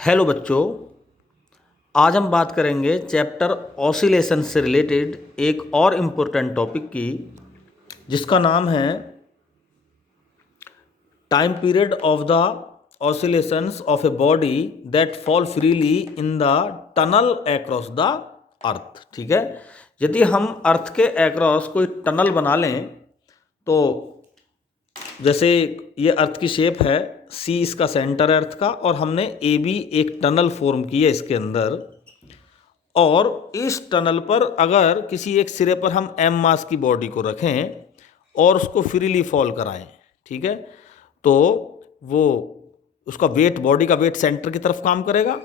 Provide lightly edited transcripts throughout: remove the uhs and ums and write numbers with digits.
Hello बच्चों। आज हम बात करेंगे चैप्टर ऑसिलेशन से रिलेटेड एक और इम्पोर्टेंट टॉपिक की, जिसका नाम है time period of the oscillations of a body that fall freely in the tunnel across the earth. ठीक है, यदि हम अर्थ के अक्रॉस कोई टनल बना लें तो जैसे ये अर्थ की शेप है, सी इसका सेंटर है अर्थ का, और हमने ए बी एक टनल फॉर्म की है इसके अंदर, और इस टनल पर अगर किसी एक सिरे पर हम एम मास की बॉडी को रखें और उसको फ्रीली फॉल कराएं, ठीक है, तो वो उसका वेट, बॉडी का वेट सेंटर की तरफ काम करेगा।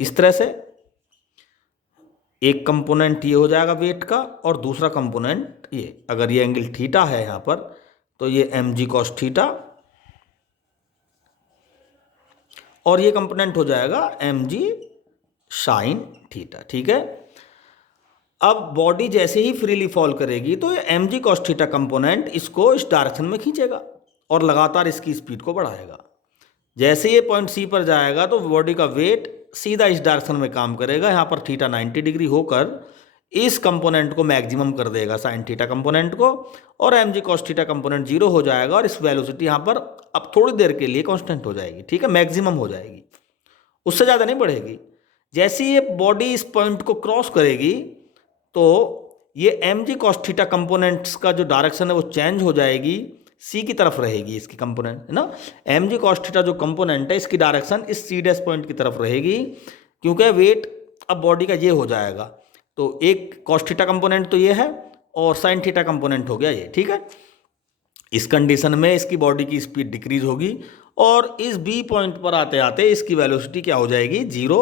इस तरह से एक कंपोनेंट ये हो जाएगा वेट का, और दूसरा कंपोनेंट ये, अगर ये एंगल थीटा है यहाँ पर तो ये एम जी कॉस थीटा, और ये कंपोनेंट हो जाएगा एम जी साइन थीटा। ठीक है, अब बॉडी जैसे ही फ्रीली फॉल करेगी तो ये M G cos theta component इसको इस डायरेक्शन में खींचेगा और लगातार इसकी स्पीड को बढ़ाएगा। जैसे ये पॉइंट सी पर जाएगा तो बॉडी का वेट सीधा इस डायरेक्शन में काम करेगा, यहाँ पर थीटा 90 डिग्री होकर इस कंपोनेंट को मैक्सिमम कर देगा, साइन थीटा कंपोनेंट को, और M G cos theta component zero हो जाएगा और इस वेलोसिटी यहाँ पर अब थोड़ी देर के लिए कांस्टेंट हो जाएगी। ठीक है, मैक्सिमम हो जाएगी, उससे ज़्यादा नहीं बढ़ेगी। जैसे ही ये बॉडी इस पॉइंट को क्रॉस करेगी तो ये M G cos theta components का जो डायरेक्शन है वो चेंज हो जाएगी, सी की तरफ रहेगी इसकी कंपोनेंट, है ना। एम जी कॉस थीटा जो कंपोनेंट है इसकी डायरेक्शन इस सी डैश पॉइंट की तरफ रहेगी, क्योंकि वेट अब बॉडी का ये हो जाएगा। तो एक कॉस थीटा कंपोनेंट तो ये है और साइन थीटा कंपोनेंट हो गया ये। ठीक है, इस कंडीशन में इसकी बॉडी की स्पीड डिक्रीज होगी और इस बी पॉइंट पर आते आते इसकी वेलोसिटी क्या हो जाएगी, जीरो,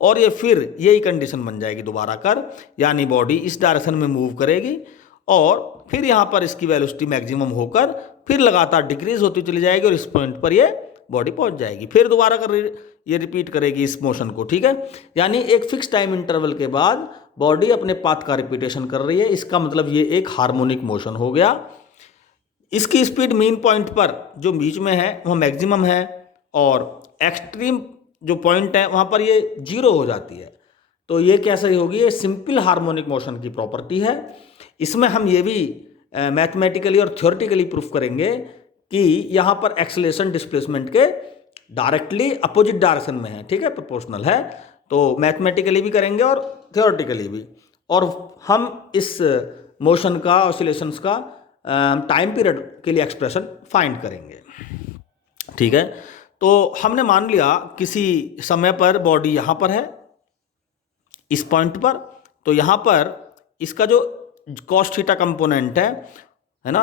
और ये फिर यही कंडीशन बन जाएगी दोबारा कर, यानी बॉडी इस डायरेक्शन में मूव करेगी और फिर यहाँ पर इसकी वेलोसिटी मैक्सिमम होकर फिर लगातार डिक्रीज होती चली जाएगी और इस पॉइंट पर ये बॉडी पहुँच जाएगी। फिर दोबारा कर ये रिपीट करेगी इस मोशन को। ठीक है, यानी एक फिक्स टाइम इंटरवल के बाद बॉडी अपने पाथ का रिपीटेशन कर रही है। इसका मतलब ये एक हार्मोनिक मोशन हो गया। इसकी स्पीड मीन पॉइंट पर जो बीच में है वह मैक्सिमम है, और एक्सट्रीम जो पॉइंट है वहाँ पर ये जीरो हो जाती है। तो ये कैसे होगी, ये सिंपल हार्मोनिक मोशन की प्रॉपर्टी है। इसमें हम ये भी मैथमेटिकली और थ्योरेटिकली प्रूफ करेंगे कि यहाँ पर एक्सेलरेशन डिस्प्लेसमेंट के डायरेक्टली अपोजिट डायरेक्शन में है। ठीक है, प्रोपोर्शनल है। तो मैथमेटिकली भी करेंगे और थ्योरेटिकली भी, और हम इस मोशन का, ऑसिलेशंस का टाइम पीरियड के लिए एक्सप्रेशन फाइंड करेंगे। ठीक है, तो हमने मान लिया किसी समय पर बॉडी यहाँ पर है इस पॉइंट पर, तो यहाँ पर इसका जो कॉस थीटा कंपोनेंट है ना,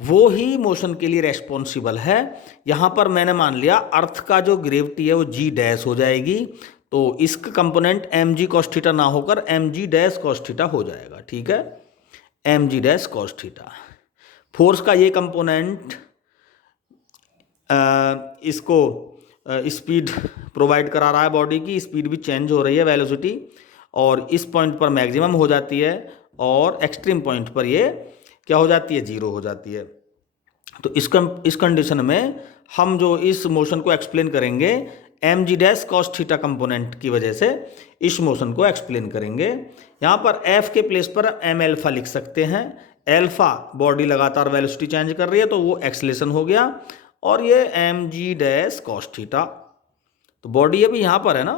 वो ही मोशन के लिए रेस्पॉन्सिबल है। यहाँ पर मैंने मान लिया अर्थ का जो ग्रेविटी है वो जी डैश हो जाएगी, तो इसका component M G cos theta ना होकर M G dash cos theta हो जाएगा। ठीक है, M G dash cos theta. Force का ये कंपोनेंट इसको स्पीड प्रोवाइड करा रहा है, बॉडी की स्पीड भी चेंज हो रही है, वेलोसिटी, और इस पॉइंट पर मैक्सिमम हो जाती है और एक्सट्रीम पॉइंट पर ये क्या हो जाती है, जीरो हो जाती है। तो इस कंडीशन में हम जो इस मोशन को एक्सप्लेन करेंगे M G dash cos theta component की वजह से इस मोशन को एक्सप्लेन करेंगे। यहाँ पर एफ के प्लेस पर एम एल्फा लिख सकते हैं। एल्फा बॉडी लगातार वेलोसिटी चेंज कर रही है तो वो एक्सेलेरेशन हो गया, और ये M G dash cos theta. तो बॉडी अभी यहाँ पर है ना,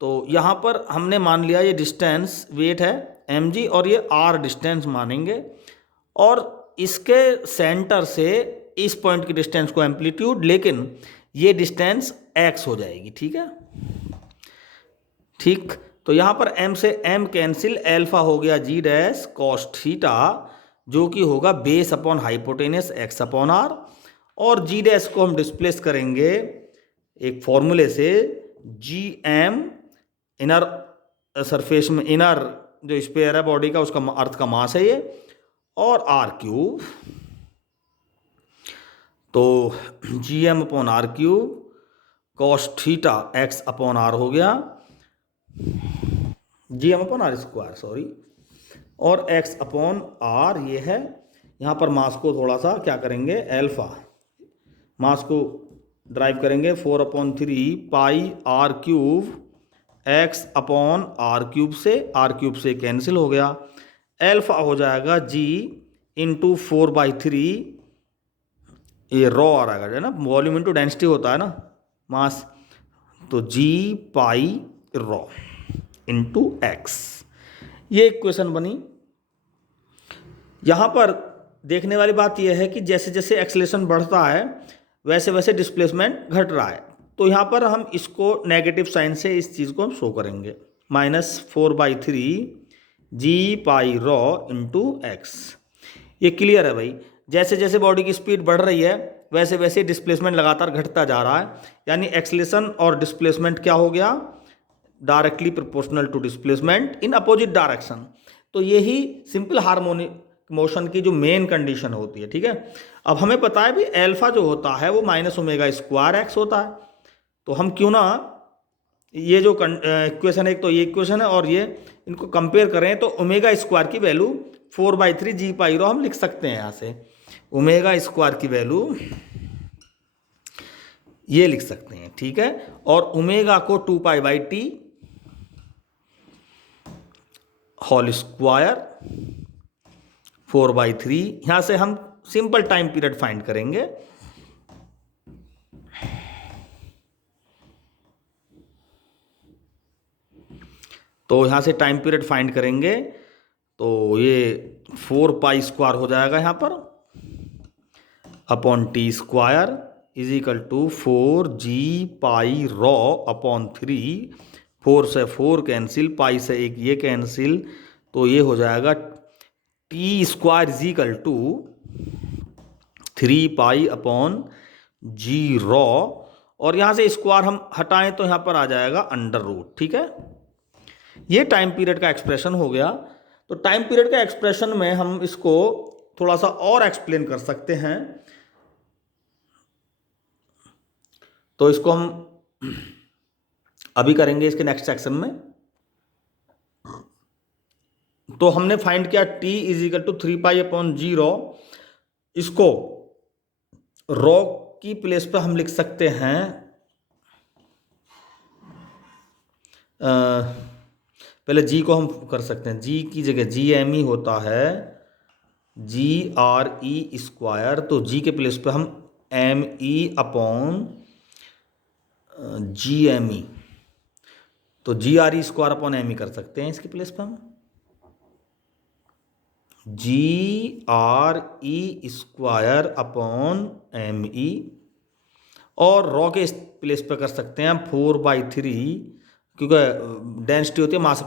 तो यहाँ पर हमने मान लिया ये डिस्टेंस वेट है एम जी, और ये आर डिस्टेंस मानेंगे, और इसके सेंटर से इस पॉइंट की डिस्टेंस को एम्पलीट्यूड, लेकिन ये डिस्टेंस एक्स हो जाएगी। ठीक है, ठीक। तो यहाँ पर एम से एम कैंसिल, एल्फा हो गया जी डैश कॉस थीटा, जो कि होगा base upon hypotenuse X upon R, और जी डैश को हम डिस्प्लेस करेंगे एक फॉर्मूले से, जी एम इनर सरफेस में, इनर जो स्पेयर है बॉडी का, उसका अर्थ का मास है ये, और आर क्यूब, तो G M upon are cube cos theta X upon R हो गया, G M upon R square sorry, और एक्स अपॉन आर ये है। यहाँ पर मास को थोड़ा सा क्या करेंगे, एल्फा, मास को ड्राइव करेंगे 4/3 pi r cube x upon are cube से कैंसिल हो गया। एल्फा हो जाएगा जी इंटू 4/3, ये रॉ आ रहेगा है ना, वॉल्यूम इंटू डेंसिटी होता है ना, मास, तो जी पाई रॉ इंटू एक्स, ये इक्वेशन बनी। यहाँ पर देखने वाली बात यह है कि जैसे जैसे एक्सेलरेशन बढ़ता है वैसे वैसे डिस्प्लेसमेंट घट रहा है, तो यहाँ पर हम इसको नेगेटिव साइन से इस चीज़ को हम शो करेंगे, -4/3 जी पाई रॉ इंटू एक्स। ये क्लियर है भाई, जैसे जैसे बॉडी की स्पीड बढ़ रही है वैसे वैसे डिस्प्लेसमेंट लगातार घटता जा रहा है, यानी एक्सेलरेशन और डिस्प्लेसमेंट क्या हो गया, directly proportional to displacement in opposite direction. तो यही सिंपल हार्मोनिक मोशन की जो मेन कंडीशन होती है, ठीक है। अब हमें पता है भी एल्फा जो होता है वो -ω² होता है, तो हम क्यों ना ये जो इक्वेशन है, एक तो ये इक्वेशन है और ये इनको कंपेयर करें तो ω² की वैल्यू 4/3 जी पाई रॉ हम लिख सकते हैं। यहाँ से ω² की वैल्यू ये लिख सकते हैं, ठीक है। और ओमेगा को 2π/T होल स्क्वायर 4/3, यहां से हम सिंपल टाइम पीरियड फाइंड करेंगे। तो यहां से टाइम पीरियड फाइंड करेंगे तो ये 4π² हो जाएगा यहाँ पर upon T² is equal to 4g pi rho upon 3, 4 से 4 कैंसिल, पाई से एक ये कैंसिल, तो ये हो जाएगा T² is equal to 3π upon g rho, और यहाँ से स्क्वायर हम हटाएं तो यहाँ पर आ जाएगा √, ठीक है। ये टाइम पीरियड का एक्सप्रेशन हो गया। तो टाइम पीरियड का एक्सप्रेशन में हम इसको थोड़ा सा और एक्सप्लेन कर सकते हैं, तो इसको हम अभी करेंगे इसके नेक्स्ट सेक्शन में। तो हमने फाइंड किया T is equal to 3π upon g rho, इसको रॉ की प्लेस पर हम लिख सकते हैं पहले जी को हम कर सकते हैं, जी की जगह GME होता है GRE², तो जी के प्लेस पे हम ME अपॉन GME, तो GRE² अपॉन ME कर सकते हैं इसके प्लेस पे हम GRE² अपॉन ME, और रॉ के प्लेस पे कर सकते हैं हम 4/3, क्योंकि डेंसिटी होती है मास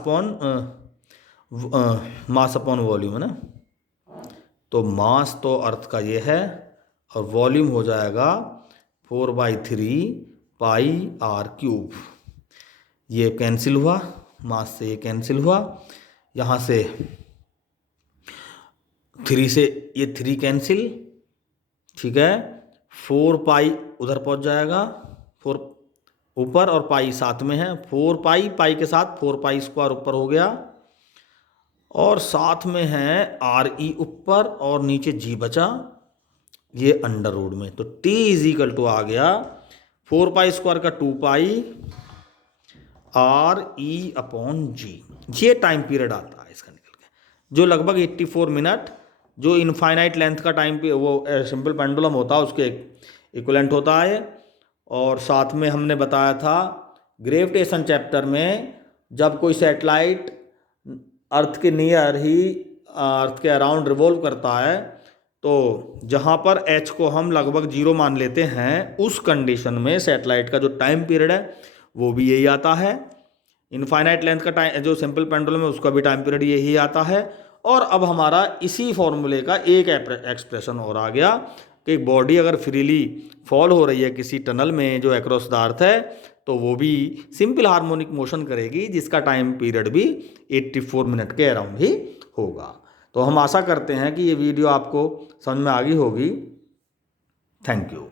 अपॉन वॉल्यूम है ना, तो मास तो अर्थ का ये है और वॉल्यूम हो जाएगा 4/3 पाई r³। ये कैंसिल हुआ, मास से ये कैंसिल हुआ, यहाँ से 3 से ये 3 कैंसिल, ठीक है। 4π उधर पहुँच जाएगा, 4 ऊपर और पाई साथ में है, 4π पाई के साथ 4π² ऊपर हो गया, और साथ में है RE ऊपर और नीचे G बचा, ये √ में। तो T इज इक्वल टू आ गया 4π² का 2π RE अपॉन G। ये टाइम पीरियड आता है इसका निकल के, जो लगभग 84 मिनट, जो इनफाइनाइट लेंथ का टाइम वो सिंपल पेंडुलम होता है उसके इक्विवेलेंट होता है। और साथ में हमने बताया था ग्रेविटेशन चैप्टर में, जब कोई सैटेलाइट अर्थ के नियर ही अर्थ के अराउंड रिवॉल्व करता है, तो जहाँ पर h को हम लगभग 0 मान लेते हैं, उस कंडीशन में सैटेलाइट का जो टाइम पीरियड है वो भी यही आता है। इनफाइनाइट लेंथ का टाइम जो सिंपल पेंडुलम है उसका भी टाइम पीरियड यही आता है। और अब हमारा इसी फॉर्मूले का एक एक्सप्रेशन और आ गया कि बॉडी अगर फ्रीली फॉल हो रही है किसी टनल में जो अक्रॉस द अर्थ है, तो वो भी सिंपल हार्मोनिक मोशन करेगी, जिसका टाइम पीरियड भी 84 मिनट के अराउंड ही होगा। तो हम आशा करते हैं कि ये वीडियो आपको समझ में आ गई होगी। Thank you.